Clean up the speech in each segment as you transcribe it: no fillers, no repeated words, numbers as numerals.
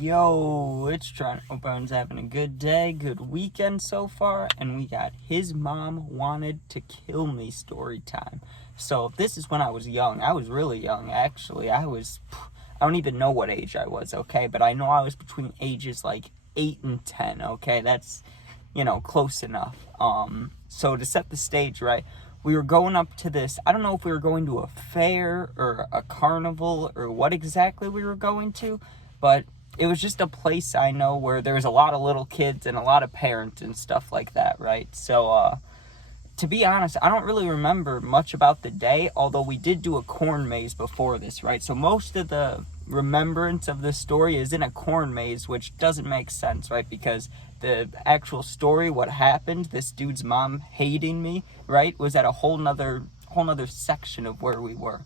Yo, it's Trent. Hope everyone's having a good day, good weekend so far. And we got His Mom Wanted to Kill Me story time. So this is when I was young. I was really young, actually. I don't even know what age I was, okay? But I know I was between ages like 8 and 10, okay? That's, close enough. So to set the stage, right? We were going up to this, I don't know if we were going to a fair or a carnival or what exactly we were going to, but it was just a place I know where there was a lot of little kids and a lot of parents and stuff like that, right? So, to be honest, I don't really remember much about the day, although we did do a corn maze before this, right? So most of the remembrance of this story is in a corn maze, which doesn't make sense, right? Because the actual story, what happened, this dude's mom hating me, right, was at a whole nother section of where we were.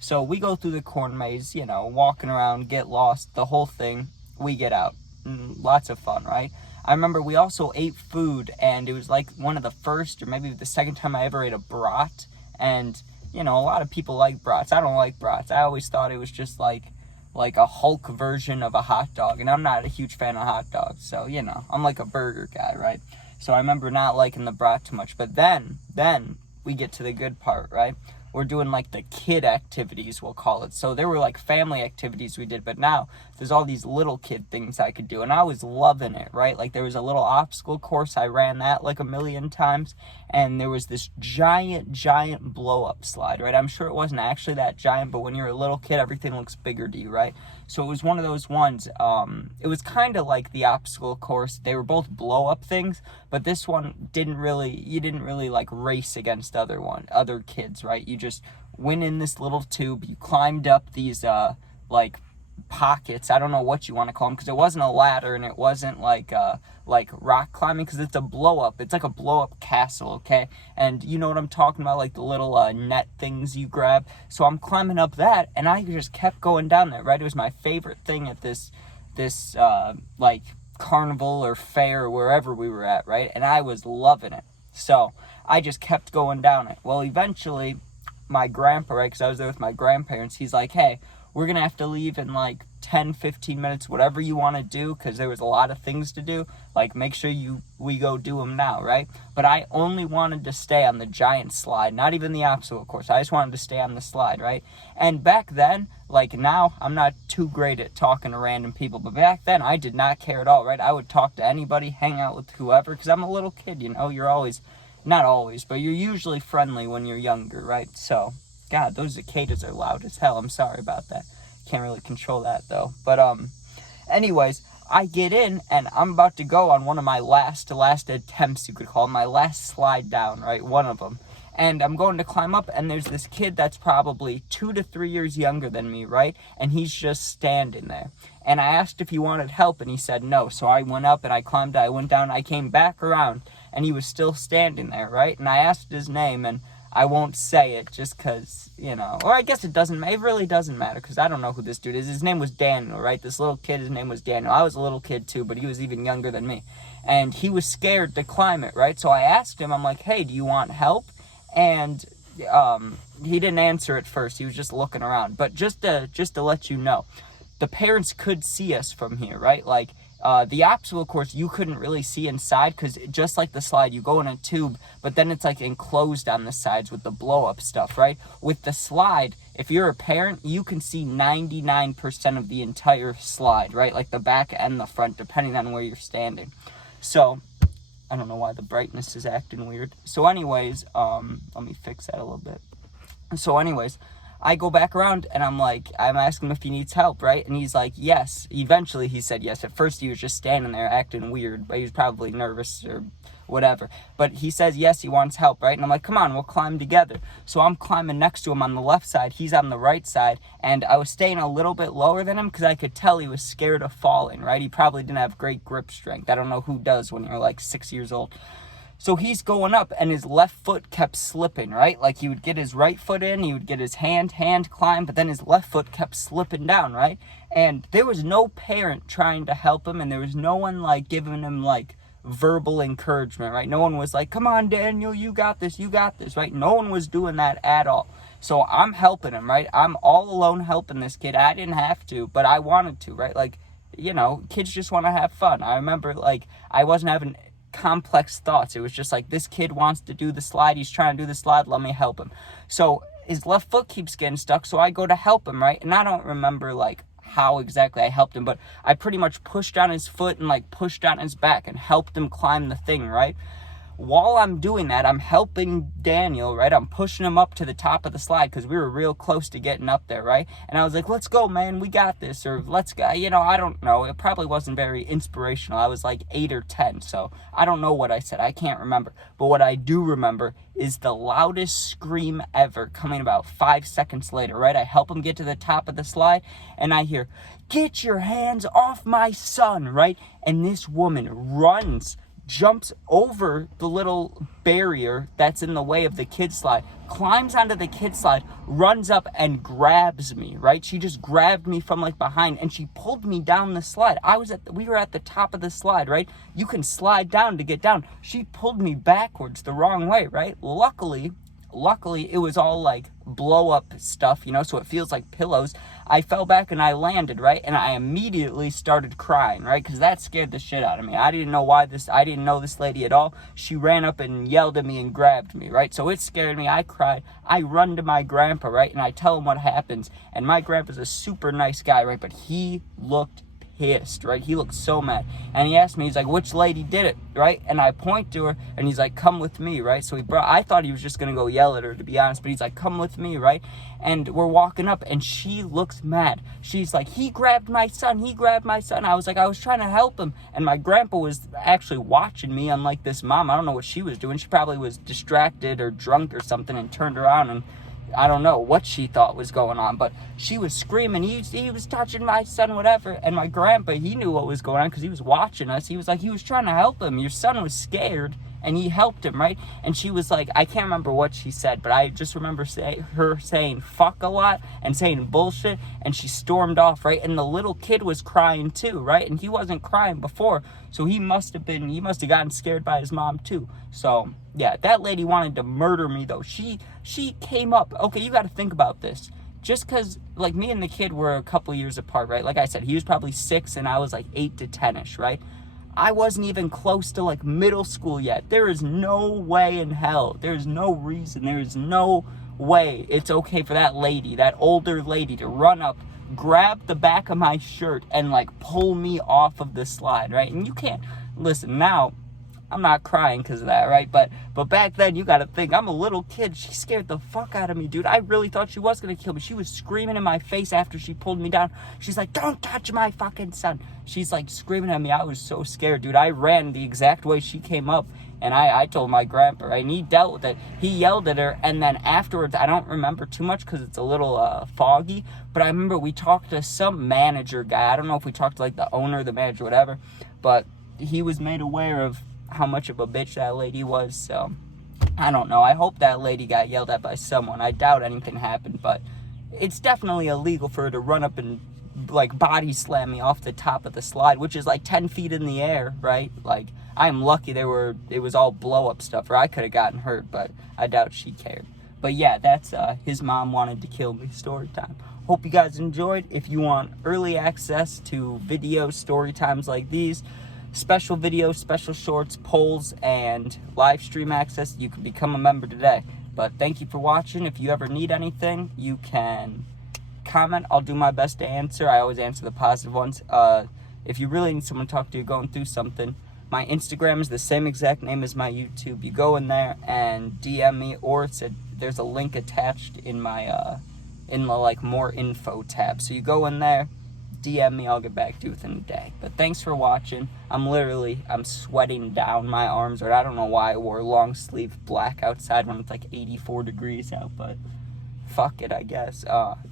So we go through the corn maze, walking around, get lost, the whole thing. We get out. Lots of fun, right? I remember we also ate food, and it was like one of the first or maybe the second time I ever ate a brat. And, a lot of people like brats. I don't like brats. I always thought it was just like a Hulk version of a hot dog. And I'm not a huge fan of hot dogs. So, I'm like a burger guy, right? So I remember not liking the brat too much. But then we get to the good part, right? We're doing like the kid activities, we'll call it. So there were like family activities we did, but now there's all these little kid things I could do, and I was loving it, right? Like there was a little obstacle course, I ran that like a million times, and there was this giant blow up slide, right? I'm sure it wasn't actually that giant, but when you're a little kid, everything looks bigger to you, right? So it was one of those ones. It was kind of like the obstacle course. They were both blow up things, but this one you didn't really like race against other kids, right? You just went in this little tube, you climbed up these like pockets, I don't know what you want to call them, because it wasn't a ladder and it wasn't like rock climbing, because it's a blow up, it's like a blow up castle, okay? And you know what I'm talking about, like the little net things you grab. So I'm climbing up that, and I just kept going down there, right? It was my favorite thing at this like carnival or fair or wherever we were at, right? And I was loving it. So I just kept going down it. Well, eventually my grandpa, right, because I was there with my grandparents, he's like, hey, we're going to have to leave in like 10, 15 minutes, whatever you want to do, because there was a lot of things to do. Like, make sure we go do them now, right? But I only wanted to stay on the giant slide, not even the obstacle course. I just wanted to stay on the slide, right? And back then, like now, I'm not too great at talking to random people, but back then, I did not care at all, right? I would talk to anybody, hang out with whoever, because I'm a little kid, you're always, not always, but you're usually friendly when you're younger, right? So, God, those cicadas are loud as hell. I'm sorry about that. Can't really control that, though. But, anyways, I get in, and I'm about to go on one of my last attempts, you could call it, my last slide down, right? One of them. And I'm going to climb up, and there's this kid that's probably 2 to 3 years younger than me, right? And he's just standing there. And I asked if he wanted help, and he said no. So I went up, and I climbed, I went down, I came back around, and he was still standing there, right? And I asked his name, and I won't say it just because, or I guess it really doesn't matter, because I don't know who this dude is. His name was Daniel, right? This little kid, his name was Daniel. I was a little kid too, but he was even younger than me. And he was scared to climb it, right? So I asked him, I'm like, hey, do you want help? And he didn't answer at first. He was just looking around. But just to let you know, the parents could see us from here, right? Like, the obstacle course, you couldn't really see inside, because just like the slide, you go in a tube, but then it's like enclosed on the sides with the blow-up stuff, right? With the slide, if you're a parent, you can see 99% of the entire slide, right? Like the back and the front, depending on where you're standing. So, I don't know why the brightness is acting weird. So anyways, let me fix that a little bit. So anyways, I go back around, and I'm asking him if he needs help, right? And he's like, yes. Eventually, he said yes. At first, he was just standing there acting weird, but he was probably nervous or whatever. But he says yes, he wants help, right? And I'm like, come on, we'll climb together. So I'm climbing next to him on the left side. He's on the right side. And I was staying a little bit lower than him because I could tell he was scared of falling, right? He probably didn't have great grip strength. I don't know who does when you're like 6 years old. So he's going up, and his left foot kept slipping, right? Like, he would get his right foot in, he would get his hand climb, but then his left foot kept slipping down, right? And there was no parent trying to help him, and there was no one, like, giving him, like, verbal encouragement, right? No one was like, come on, Daniel, you got this, right? No one was doing that at all. So I'm helping him, right? I'm all alone helping this kid. I didn't have to, but I wanted to, right? Like, kids just want to have fun. I remember, like, I wasn't having complex thoughts. It was just like, this kid wants to do the slide. He's trying to do the slide. Let me help him. So his left foot keeps getting stuck, so I go to help him, right? And I don't remember, like, how exactly I helped him, but I pretty much pushed on his foot and, like, pushed on his back and helped him climb the thing, right? While I'm doing that, I'm helping Daniel, right? I'm pushing him up to the top of the slide because we were real close to getting up there, right? And I was like, let's go, man. We got this. Or let's go. I don't know. It probably wasn't very inspirational. I was like 8 or 10, so I don't know what I said. I can't remember. But what I do remember is the loudest scream ever coming about 5 seconds later, right? I help him get to the top of the slide, and I hear, "Get your hands off my son," right? And this woman jumps over the little barrier that's in the way of the kid slide, climbs onto the kid slide, runs up and grabs me, right? She just grabbed me from, like, behind, and she pulled me down the slide. We were at the top of the slide, right? You can slide down to get down. She pulled me backwards the wrong way, right? Luckily, it was all, like, blow up stuff, so it feels like pillows. I fell back and I landed, right? And I immediately started crying, right? Because that scared the shit out of me. I didn't know this lady at all. She ran up and yelled at me and grabbed me, right? So it scared me. I cried. I run to my grandpa, right? And I tell him what happens. And my grandpa's a super nice guy, right? But he looked pissed, right? He looked so mad. And he asked me, he's like, which lady did it, right? And I point to her, and he's like, come with me, right? So I thought he was just gonna go yell at her, to be honest, but he's like, come with me, right? And we're walking up, and she looks mad. She's like, he grabbed my son. I was like, I was trying to help him. And my grandpa was actually watching me, unlike this mom. I don't know what she was doing. She probably was distracted or drunk or something and turned around, and I don't know what she thought was going on, but she was screaming, he was touching my son, whatever. And my grandpa, he knew what was going on because he was watching us. He was like, he was trying to help him. Your son was scared, and he helped him, right? And she was like, I can't remember what she said, but I just remember her saying fuck a lot and saying bullshit, and she stormed off, right? And the little kid was crying too, right? And he wasn't crying before, so he must have gotten scared by his mom too. So yeah, that lady wanted to murder me, though. She came up. Okay, you got to think about this. Just because, like, me and the kid were a couple years apart, right? Like I said, he was probably 6 and I was like 8 to 10-ish, right? I wasn't even close to, like, middle school yet. There is no way in hell. There's no reason. There is no way it's okay for that lady, that older lady, to run up, grab the back of my shirt, and, like, pull me off of the slide, right? And you can't, listen, now, I'm not crying because of that, right? But back then, you got to think, I'm a little kid. She scared the fuck out of me, dude. I really thought she was going to kill me. She was screaming in my face after she pulled me down. She's like, don't touch my fucking son. She's like screaming at me. I was so scared, dude. I ran the exact way she came up, and I told my grandpa, right? And he dealt with it. He yelled at her, and then afterwards, I don't remember too much because it's a little foggy, but I remember we talked to some manager guy. I don't know if we talked to, like, the owner, the manager, whatever, but he was made aware of how much of a bitch that lady was. So I don't know. I hope that lady got yelled at by someone. I doubt anything happened, but it's definitely illegal for her to run up and, like, body slam me off the top of the slide, which is like 10 feet in the air, right? Like, I'm lucky it was all blow up stuff, or I could have gotten hurt, but I doubt she cared. But yeah, that's his mom wanted to kill me story time. Hope you guys enjoyed. If you want early access to video story times like these, special videos, special shorts, polls, and live stream access, you can become a member today. But thank you for watching. If you ever need anything, you can comment. I'll do my best to answer. I always answer the positive ones. If you really need someone to talk to, you're going through something, my Instagram is the same exact name as my YouTube. You go in there and DM me, or there's a link attached in my in the, like, more info tab. So you go in there, DM me, I'll get back to you within a day. But thanks for watching. I'm sweating down my arms, or I don't know why I wore long sleeve black outside when it's like 84 degrees out, but fuck it, I guess.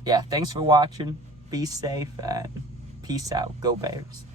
Yeah, thanks for watching. Be safe, and peace out. Go Bears.